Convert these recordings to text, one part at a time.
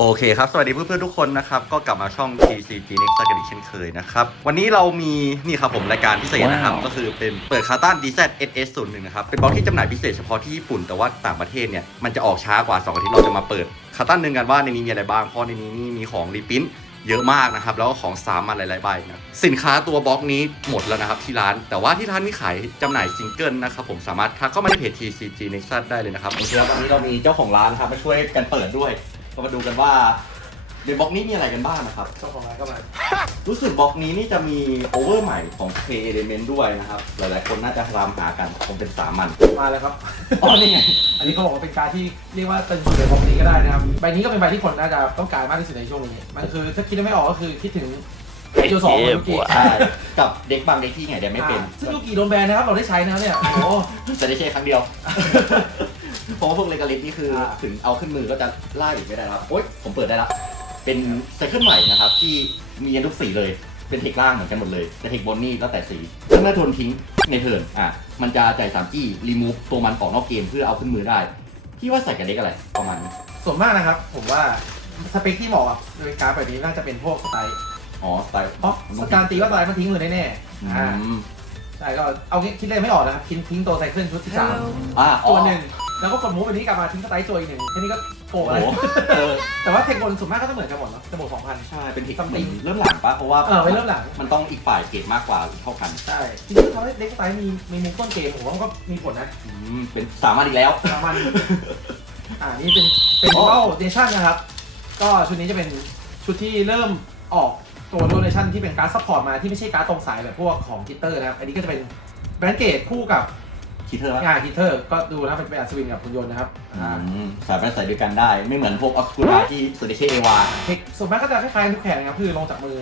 โอเคครับ สวัสดีเพื่อนๆทุกคนนะครับ ก็กลับมาช่อง TCG Next กันอีกเช่นเคยนะครับ วันนี้เรามีนี่ครับผมรายการพิเศษนะครับว้าวก็คือเป็นเปิดคาตัน DZ SS 0 1นะครับ เป็นบล็อกที่จำหน่ายพิเศษเฉพาะที่ญี่ปุ่น แต่ว่าต่างประเทศเนี่ย มันจะออกช้ากว่า 2 อาทิตย์ เราจะมาเปิดคาตันหนึ่งกันว่าในนี้มีอะไรบ้าง เพราะในนี้นี่มีของรีพิ้นเยอะมากนะครับ แล้วก็ของสามัญหลายๆใบนะสินค้าตัวบล็อกนี้หมดแล้วนะครับที่ร้าน แต่ว่าที่ร้านมีขายจำหน่ายซิงเกิลนะครับผมสามารถทักเข้ามาในเพจ TCG Nexus ได้เลยนะครับโอเคครับวันนี้เรามีเจ้าของร้านครับมาช่วยกันเปิดด้วย ก็มาดูกันว่าในบล็อกนี้มีอะไรกันบ้างนะครับ เจ้าของร้านก็มารู้สึกบล็อกนี้นี่จะมีโอเวอร์ใหม่ของ K Element ด้วยนะครับ หลายๆคนน่าจะตามหากันคงเป็นสามัญมาแล้วครับ อ๋อนี่ไง อันนี้เขาบอกว่าเป็นการดที่เรียกว่าตึงสุดในบล็อกนี้ก็ได้นะครับ ใบนี้ก็เป็นใบที่คนน่าจะต้องการมากที่สุดในช่วงนี้ มันคือถ้าคิดไม่ออกก็คือคิดถึงเจียวสองของยูกิใช่ กับเด็กบางเด็กที่ไงเดี๋ยวไม่เป็นอ่าซึ่งยูกิโดนแบนนะครับเราได้ใช้นะครับเนี่ย โอ้โห จะได้แค่ครั้งเดียว เพราะว่าพวกเลกาลิสนี่คืออ่าถึงเอาขึ้นมือก็จะล่าอีกไม่ได้แล้วครับโอ๊ยผมเปิดได้แล้ว เป็นไซเคิลใหม่นะครับ ที่มียันทุกสีเลย เป็นเทคล่างเหมือนกันหมดเลย แต่เทคบนนี่แล้วแต่สีถ้าเมื่อโทนทิ้งในเทิร์นอะมันจะจ่าย3จี้รีมูฟตัวมันออกนอกเกมเพื่อเอาขึ้นมือได้ที่ว่าใส่กับเด็กอะไรประมาณนี้ส่วนมากนะครับ ผมว่าสเปคที่เหมาะกับในการดแบบนี้น่าจะเป็นพวกสไตล์อ๋อสไตล์เพราะการตีว่าสไตล์มันทิ้งมือแน่ๆอือ่ามใช่ก็เอางี้คิดเลยไม่ออกนะครับทิ้งทิ้งตัวไซเคิลชุดที่สามอ่าอ๋อตัวหนึ่ง แล้วก็กดมูฟอันนี้กลับมาทิ้งสไตล์ตัวอีกหนึ่งแค่นี้ก็โกโอ้งเลยโหเออแต่ว่าเทคบนส่วนมากก็ต้องเหมือนกันหมดเนาะจะบวกสองพัน ใช่เป็นเทคซัมติงเริ่มหลังปะเพราะว่าเออไว้เริ่มหลัง มันต้องอีกฝ่ายเกรดมากกว่าเท่ากันใช่จริงๆเขาเด็กสไตล์มีมีมุมต้นเกมผมว่ามันก็มีผลนะอืมเป็นสามารถอีกแล้ว ประมาณอ่านี่เป็นเป็นอ๋อเป้าเนชั่นนะครับ ก็ชุดนี้จะเป็นชุดที่เริ่มออกตัวโดเนชั่นที่เป็นการ์ดซัพพอร์ตมาที่ไม่ใช่การ์ดตรงสายแบบพวกของกิตเตอร์นะครับอันนี้ก็จะเป็นแบรนด์เกตคู่กับ คิดเธอปะงานกิตเตอร์ก็ดูนะครับเป็นเป็นอัศวินกับคุณยนต์นะครับอือ่ามสามารถใส่ด้วยกันได้ ไม่เหมือนพวกออสคูราที่สุดในเชเอวาเทคส่วนมากก็จะคล้ายๆทุกแข่งนะครับคือลงจากมือ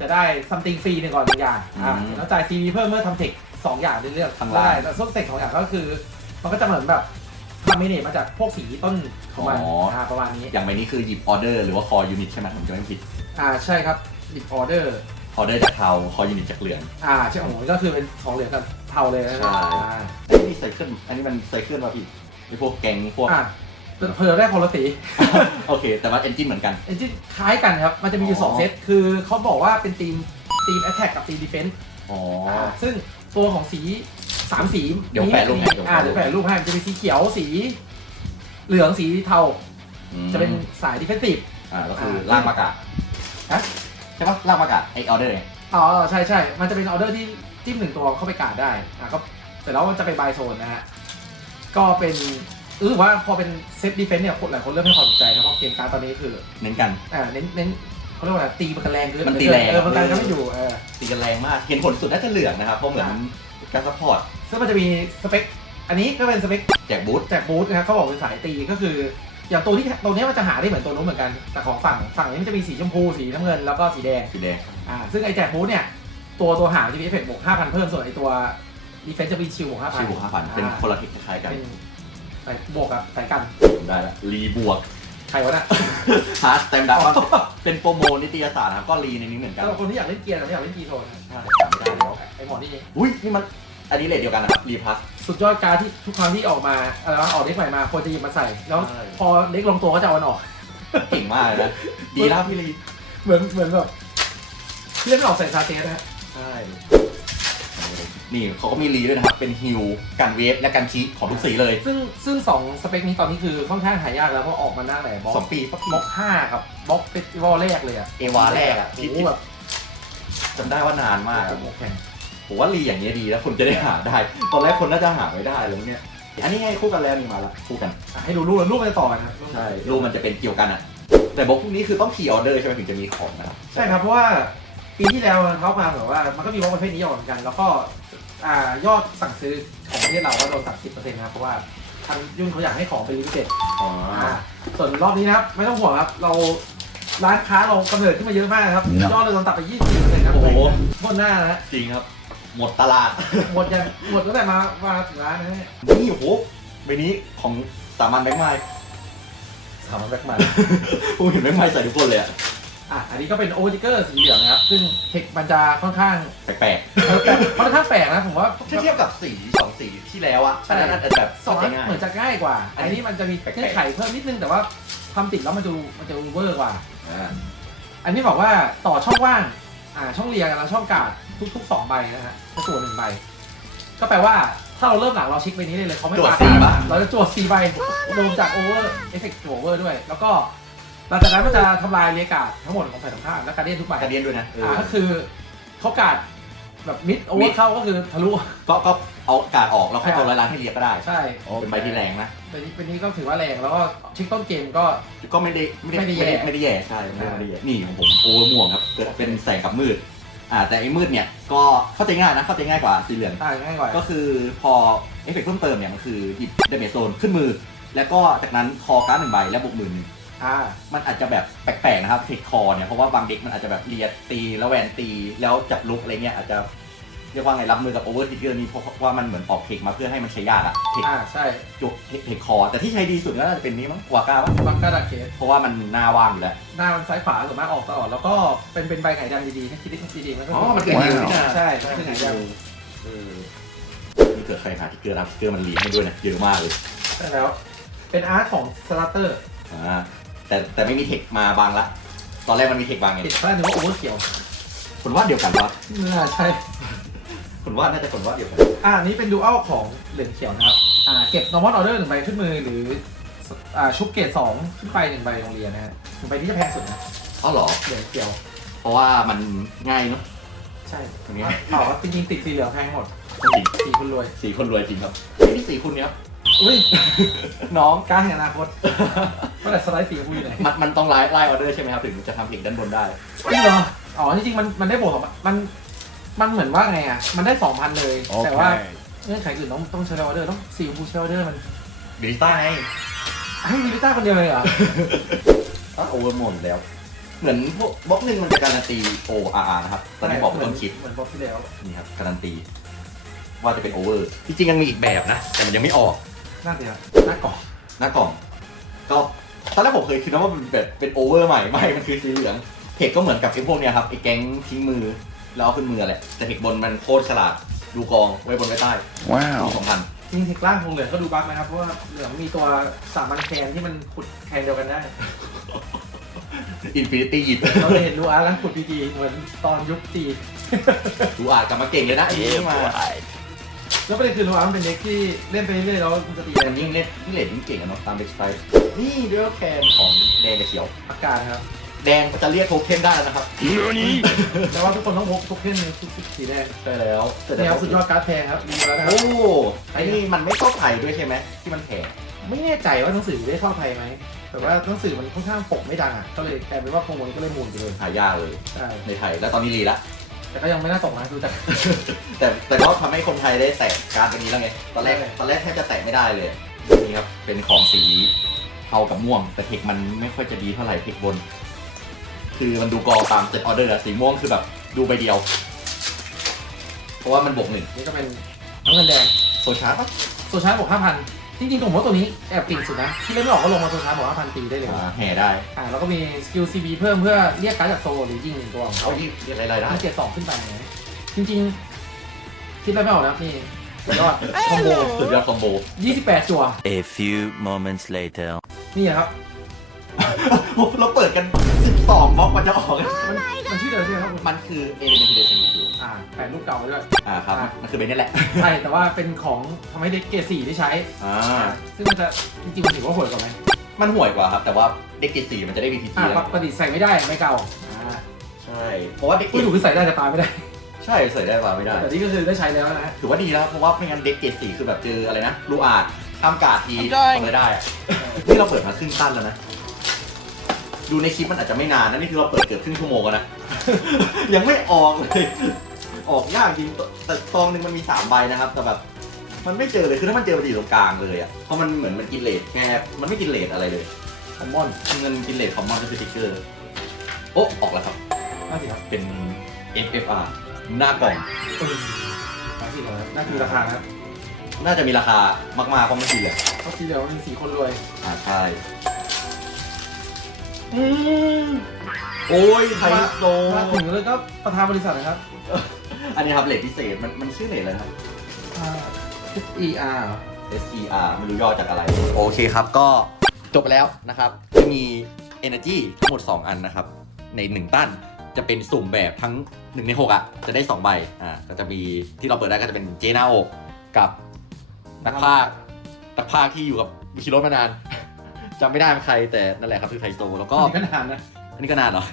จะได้ซัมติงฟรีหนึ่งก่อนหนึ่งอย่างอ่าอืมแล้วจ่ายซีเพิ่มเมื่อทำเทคสองอย่างเรื่อยๆทำลายได้แล้วส้นเทคสองอย่างก็คือ มันก็จะเหมือนแบบทำเมเนจมาจากพวกสีต้นของมันอ่าประมาณนี้อย่างใบนี้คือหยิบออเดอร์หรือว่าคอยูนิตใช่ไหมผมจะไม่ผิดอ่าใช่ครับดิบออเดอร์ออเดอร์จากเทาคอยูนิตจากเหลืองอ่าใช่โอ้โหก็คือเป็นของเหลืองกับ เทาเลยนะใช่ อ่าอันนี้มีไซเคิลอันนี้มันไซเคิลวะพี่ไอพวกแกงพวก อ่าเพิ่มได้คนละสี โอเค แต่ว่าเอนจินเหมือนกัน เอนจินคล้ายกันครับ มันจะมีอยู่สองอ๋อ เซต คือเขาบอกว่าเป็นทีมทีมแอ t แทกกับทีมดีเฟน s ์อ๋ออ่าซึ่งตัวของสีสามสีเดี๋ยวแปะรูปให้เดี๋ยวแปะรูปอ่าเดี๋ยวแปะรูปให้มันจะมีสีเขียวสี เหลืองสีเทา อืมจะเป็นสายดิเฟนซีฟ อ่าก็คืออ่าล่างมากาฮะ ใช่ปะล่างมากาไอออเดอร์ไงอ๋อใช่ใช่ มันจะเป็นออเดอร์ที่ จิ้มหนึ่งตัวเข้าไปการดได้อ่าก็เสร็จแล้วมันจะไปบายโซนนะฮะก็เป็นรู้สึกว่าพอเป็นเซฟดีเฟนต์เนี่ยคนหลายคนเริ่มให้ความสนใจนะเพราะเกมการดตอนนี้คือเน้นกัน อ่าเน้นเน้นเขาเรียกว่าอะไรตีมันกันแรงคือมันตีแรง เออมันกันก็ไม่อยู่เออตีกันแรงมาก เห็นผลสุดน่าจะเหลืองนะครับเพราะเหมือนอ่าการซัพพอร์ตซึ่งมันจะมีสเปค อันนี้ก็เป็นสเปคแจกบูทแจกบูธนะครับเขาบอกเป็นสายตีก็คืออย่างตัวที่ตัวเนี้ยมันจะหาได้เหมือนตัวนู้นเหมือนกันแต่ของฝั่งฝั่งนี้มันจะมีสีชมพูสีน้ำเงินแล้วก็สีแดงสีแดงอ่าซึ่งไอ้แจกบูธเนี่ย ตัวตัวหาจะมีเอฟเฟกต์บวก5,000เพิ่มส่วนไอ้ตัวดีเฟนซ์จะมีชิลบวก5,000ชื่อบวกห้าพันเป็นคนละทิศคล้ายๆกัน เป็นใส่บวกกับสายกันได้ละรีบวกใครวะน่ะฮาร์ดเต็มดับเป็นโปรโมนิตยสารนะครับก็รีในนี้เหมือนกันสำหรับคนที่อยากเล่นเกียร์แต่ไม่อยากเล่นกีโทนนะใช่จำไม่ได้แล้วไอ้หมอนี่อุ้ยนี่มันอันนี้เลทเดียวกันนะครับรีพัสสุดยอดการดที่ทุกครั้งที่ออกมาอะไรวะออกเด็กใหม่มาควรจะหยิบมาใส่แล้วใช่พอเด็กลงตัวก็จะเอามันออกเก่งมากเลยนะดีแล้วพี่รีเหมือนเหมือนแบบเล่นไม่ออกใส่ซาเตสนะฮะ ใช่นี่เขาก็มีรีด้วยนะครับ เป็นฮิวกันเวฟและกันชีของทุกสีเลย ซึ่งซึ่งสองสเปคนี้ตอนนี้คือค่อนข้างหายากแล้วเพราะออกมาหน้าไหนบล็อกสองปีปะบล็อกห้ากับบล็อกเฟสติวัลแรกเลยอะเอวาแรกอะโอ้ที่โหแบบจำได้ว่านานมากโอ้โหแข่งผมว่ารีอย่างนี้ยดีแล้วคนจะได้หาได้ ตอนแรกคนน่าจะหาไม่ได้เลยเนี่ย อันนี้ไงคู่กันแล้วนี่มาละคู่กันอะให้ดูรูปแล้วรูปมันจะต่อกันนะใช่รูปมันจะเป็นเกี่ยวกันอะแต่บล็อกพวกนี้คือต้องขี่ออเดอร์ใช่ไหมถึงจะมีของนะครับใช่ครับเพราะว่า ปีที่แล้วเขามาแบบว่ามันก็มีบล็อกประเภทนี้ออกเหมือนกัน แล้วก็อ่ายอดสั่งซื้อของประเทศเราก็โดนตัดสิบเปอร์เซ็นต์นะครับเพราะว่าทางยุ่นเขาอยากให้ของเป็นลิมิเต็ดอ๋ออ่าส่วนรอบนี้นะครับไม่ต้องห่วงครับเราร้านค้าเรากำเนิดขึ้นมาเยอะมากนะครับเนอะยอดเลยโดนตัดไป20เลยครับโอ้โห บนหน้านะฮะจริงครับ หมดตลาด หมดยังหมดตั้งแต่มามาถึงร้านนะฮะนี่โอ้โหใบนี้ของสามัญแบงค์ไม้สามแบ็กมาผมเห็นแบงค์ไม้ใส่ทุกคนเลยอะ อะอันนี้ก็เป็นโอเวอร์ติเกอร์สีเหลืองนะครับ ซึ่งเทคมันจะค่อนข้างแปลกเออแต่ค่อนข้างแปลกนะผมว่าๆถ้าเทียบกับสีสองสีที่แล้วอะใช่ อันนั้นอาจจะแบบสองเข้าใจนั้นง่าย เหมือนจะง่ายกว่า อัอันนนี้นี้มันจะมีแปลกๆ เงื่อนไขเพิ่มนิดนึงแต่ว่าทำติดแล้วมันจะมันจะเวอร์กว่า อ่าอันนี้บอกว่าต่อช่องว่าง อ่าช่องเรียงกับช่องกาดทุกๆสองใบนะฮะจะส่วนหนึ่งใบ ก็แปลว่าถ้าเราเริ่มหลังเราเช็คใบนี้ได้เลยเขาไม่ตรวจปาสี่กาป่ะเราจะจวดสี่ใบรวมจากโอเวอร์เอฟเฟกต์โอเวอร์ด้วย แล้วก็ หลังจากนั้นมันจะทำลายเรียกาดทั้งหมดของฝ่ายตรงข้ามและการเดียนทุกใบกระเดียนด้วยนะเอออ่าก็คือเขากาดแบบมิดโอเวอมิดร์เข้าก็คือทะลุ ก็ก็เอาการออกแล้วค่อยตัวร้อยล้านให้เรียกก็ได้ใช่เป็นใบที่แรงนะเป็นนี้เป็นนี้ก็ถือว่าแรงแล้วก็เช็คต้นเกมก็ ก็ไม่ได้ไม่ได้ไม่ได้ไม่ได้แย่ไม่ได้แย่ใช่ไม่ได้ไม่ได้แย่นี่ของผมโอเวอร์ม่วงครับเกิดเป็นแสงกับมืดอ่าแต่ไอ้มืดเนี่ยก็เข้าใจง่ายนะเข้าใจง่ายกว่าสีเหลือง ต่างง่ายกว่าก็คือพอเอฟเฟกต์เพิ่มเติมเนี่ยมันคือหยิบเดเมจโซนขึ้นมือ แล้วก็จากนั้นคอการ์ดหนึ่งใบและบวกหมื่นหนึ่ง อ่ามันอาจจะแบบแปลกๆนะครับเทคคอเนี่ยเพราะว่าบางเด็กมันอาจจะแบบเลียตีแล้วแวนตีแล้วจับลุกอะไรเงี้ยอาจจะเรียกว่าไงรับมือกับโอเวอร์ทิกเกอร์นี้เพราะว่ามันเหมือนออกเทคมาเพื่อให้มันใช้ยากอะเทคอ่าใช่จุกเทคคอ แต่ที่ใช้ดีสุดก็น่าจะเป็นนี้มั้งวาก้าบังกาดาเคสเพราะว่ามันหน้าว่างอยู่แล้วหน้ามันซ้ายขวาส่วนมากออกตลอดแล้วก็เป็นเป็นใบไข่ดำดีๆนะคิดดีๆมันก็อ๋อมันเกิดฮิวนี่นะใช่มันเป็นไข่ดเออนี่เกิดใครหาทิกเกอร์รับทิกเกอร์มันรีให้ด้วยนะเยอะมากเลยำใช่แล้ว เป็นอาร์ตของสตาร์เตอร์ อ่า แต่แต่ไม่มีเทคมาบางละ ตอนแรกมันมีเทคบางไง ติดพลาดนึกว่าโอเวอร์เขียวคนว่าเดียวกันวะเมื่อใช่ คนว่าน่าจะคนว่าเดียวกัน อ่าอันนี้เป็นดูอัลของเหลืองเขียวนะครับ อ่า เก็บ normal order หนึ่งใบขึ้นมือหรือ อ่า ชุบเกรดสองขึ้นไปหนึ่งใบโรงเรียนนะฮะหนึ่งใบที่จะแพงสุดนะ อ๋อเหรอ เหลืองเขียว เพราะว่ามันง่ายเนาะ ใช่ตรงนี้เปล่าครับจริงๆติดสีเหลืองแพงหมดจริง สีคนรวย สี่คนรวยจริงครับไม่นี่สี่คุณเนี้ย อุ้ยน้องกล้ารแห่งอนาคตเมื่อไหร่สไลด์สีคุยไหนมันมันต้องไล่ไล่ออเดอร์ใช่ไหมครับ ถึงจะทำเพลงด้านบนได้ จริงเหรออ๋อจริงๆมันมันได้บวกสองมันมันเหมือนว่าไงอะ มันได้สองพันเลยแต่ว่าเงื่อนไขอื่นต้องต้องใช้ออเดอร์ต้องซีฟูใช้ออเดอร์มันบิลิต้าไงให้มีลิต้าคนเดียวเลยเหรอก็โอเวอร์หมดแล้ว เหมือนพวกบล็อกหนึ่งมันจะการันตี O R R นะครับ ตอนนี้บอกต้นคลิปเหมือนบอกที่แล้วนี่ครับการันตี ว่าจะเป็นโอเวอร์จริงๆยังมีอีกแบบนะ แต่มันยังไม่ออก น่าเสียหน้ากล่องหน้ากล่อง ก็ตอนแรกผมเคยคิดนะว่ามันแบบเป็นโอเวอร์ใหม่ไม่มันคือสีเหลืองเทคก็เหมือนกับไอ้พวกเนี้ยครับไอ้แก๊งทิ้งมือแล้วเอาขึ้นมือแหละแต่เทคบนมันโคตรฉลาดดูกองไว้บนไว้ใต้ Wow. มีสองพันจริงๆเทคล่างคงเหลืองก็ดูบั๊กนะครับเพราะว่าเหลืองมีตัวสามัญแคนที่มันขุดแคนเดียวกันได้อินฟินิตี้ยิเราจะเห็นดูอาร์แล้วขุดพีจีเหมือนตอนยุคจีดูอาจกลับมาเก่งเลยนะไอ้นี่มา แล้วประเด็นคือดูอาร์มันเป็นเด็กที่เล่นไปเรื่อยๆแล้วมันจะตีแต่แรมันงยิ่งเล่นยิ่งเล่นยิ่งเก่งอะเนาะตามเด็กไฟนี่เดือแคนของแดงกับเขียว อากาศครับ แดงจะเรียกโทเค็นได้แล้วนะครับแต่ว่าทุกคนต้องพกทุกเพ่นทุกสีแดงใช่แล้วนี่ครับสุดยอดการ์ดแพงครับมีแล้วนะครัโอ้บไอ้นี่มันไม่เข้าไทยด้วยใช่ไหมที่มันแพงไม่แน่ใจว่าหนังสือได้เข้าไทยไหมแต่ว่าหนังสือมันค่อนข้างปกไม่ดังอะก็เลยกลายเป็นว่าโปรโมทก็เลยมูลไปเลยหายากเลยใช่ในไทยแล้วตอนนี้รีละ แต่ก็ยังไม่น่าตกนะดูจาก แต่แต่ก็ทำให้คนไทยได้แตะการ์ดตัวนี้แล้วไง ตอนแรกใช่ตอนแรกแทบจะแตะไม่ได้เลยนี่ครับเป็นของสีเทากับม่วง แต่เทคมันไม่ค่อยจะดีเท่าไหร่เทคบน คือมันดูกอตามเซตออเดอร์อะสีม่วงคือแบบดูใบเดียว เพราะว่ามันบวกหนึ่งนี่ก็เป็นน้ำเงินแดงโซชาร์ปะโซชาร์จบวกห้าพัน จริงๆผมว่าตัวนี้แอบเก่งสุดนะ ที่เล่นไม่ออกก็ลงมาโซชาร์จบวกห้าพันตีได้เลยอ่าแห่ได้อ่าแล้วก็มีสกิลซีบีเพิ่มเพื่อเรียกการ์ดจากโซหรือยิงหนึ่งตัวของเอาเขาที่เรียกอะไรๆได้มีเกียรสองขึ้นไปนะจริงๆ คิดอะไรไม่ออกนะครับนี่สุดยอด คอมโบสุดยอดคอมโบ28จั่ว A few moments later. นี่นะครับ เราเปิดกัน 12บล็อกมันจะออก มันมันชื่อเดิมใช่ไหมครับคุณมันคือ Elementation อ่าแปะรูปเก่าไว้ด้วย อ่าครับมันคือเบนนี่แหละ ใช่ แต่ว่าเป็นของทำให้เด็กเกรดสี่ได้ใช้อ่าซึ่งมันจะจริงๆมันถือว่าโหดกว่าไหมมันห่วยกว่าครับ แต่ว่าเด็กเกรดสี่มันจะได้ VPT อ่าแล้วปกติใส่ไม่ได้ไม่เก่าอ่าใช่ เพราะว่าเด็กเกรอุ้ยดถูกคือใส่ได้แต่ปาไม่ได้ ใช่ใส่ได้ป่าไม่ได้ แต่นี่ก็คือได้ใช้แล้วนะฮะถือว่าดีแล้ว เพราะว่าไม่งั้นเด็กเกรดสี่คือแบบเจออะไรนะลูอาดข้ามกาดทีทำอะไรได้อะนี่เราเปิดมาครึ่งตั้นแล้วนะ ดูในคลิปมันอาจจะไม่นานนะ นี่คือเราเปิดเกือบครึ่งชั่วโมงแล้วนะ ยังไม่ออกเลย ออกยากจริงแต่ซองหนึ่งมันมีสามใบนะครับ แต่แบบมันไม่เจอเลยคือถ้ามันเจอมันจะอยู่ตรงกลางเลยอะเพราะมันเหมือนมันกินเลทแค่มันไม่กินเลทอะไรเลยคอมมอนเงินกินเลทคอมมอนก็คือติ๊กเกอร์โอ้ออกแล้วครับน่าสิครับเป็น FFR หน้ากล่องเออน่าสิครับน่าคือราคานะครับน่าจะมีราคามากๆเพราะมันสีเหลืองเพราะทีเดียวเป็นสีคนรวยอ่าใช่อืมโอ้ยไทโซมาถึงแล้วก็ประธานบริษัทนะครับ อันนี้ครับเลทพิเศษมันมันชื่อเลทอะไรครับอ่า SER SER ไม่รู้ย่อจากอะไร โอเคครับก็จบไปแล้วนะครับจะมี Energy ทั้งหมด 2 อันนะครับ ใน 1 ตั้นจะเป็นสุ่มแบบทั้ง 1 ใน 6 อะ จะได้ 2 ใบอ่าก็จะมีที่เราเปิดได้ก็จะเป็นเจนาโอกับนักพากย์นักพากย์ที่อยู่กับบิชิโรสมานาน จำไม่ได้เป็นใครแต่นั่นแหละครับคือไคโซแล้วก็ ก็นานนะ อันนี้ก็นานเหรอ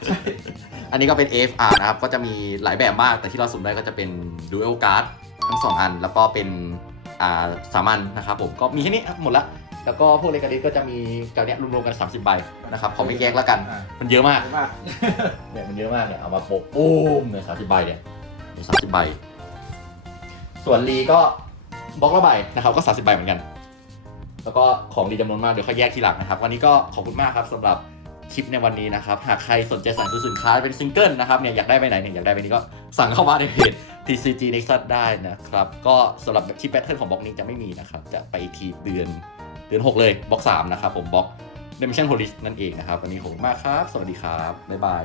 อันนี้ก็เป็น AFR นะครับ ก็จะมีหลายแบบมาก แต่ที่เราสุ่มได้ก็จะเป็น Dual Card ทั้ง 2 อัน แล้วก็เป็นอ่าสามัญนะครับผม ก็มีแค่นี้หมดละ แล้วก็พวกเลกาลิสก็จะมีกับเนี้ยรวมๆกัน 30 ใบนะครับขอไม่แยกแล้วกัน อ่ามันเยอะมาก เยอะมากเนี่ยมันเยอะมากเนี่ยเอามาโปะโอ้มเนี่ยสามสิบใบเนี่ยสามสิบใบ ส่วนรีก็บล็อกละใบนะครับก็สามสิบใบเหมือนกัน แล้วก็ของรีจำนวนมากเดี๋ยวค่อยแยกทีหลังนะครับ วันนี้ก็ขอบคุณมากครับสำหรับ คลิปในวันนี้นะครับ หากใครสนใจสั่งซื้อสินค้าเป็นซิงเกิลนะครับเนี่ยอยากได้ไปไหนเนี่ยอยากได้ไปนี้ก็สั่งเข้ามาในเพจ TCG Nexus ได้นะครับ ก็สำหรับคลิปแพทเทิร์นของบล็อกนี้จะไม่มีนะครับ จะไปทีเดือนเดือน 6 เลยบล็อก3นะครับผมบล็อก Dimension Police นั่นเองนะครับ วันนี้ขอบคุณมากครับ สวัสดีครับ บ๊ายบาย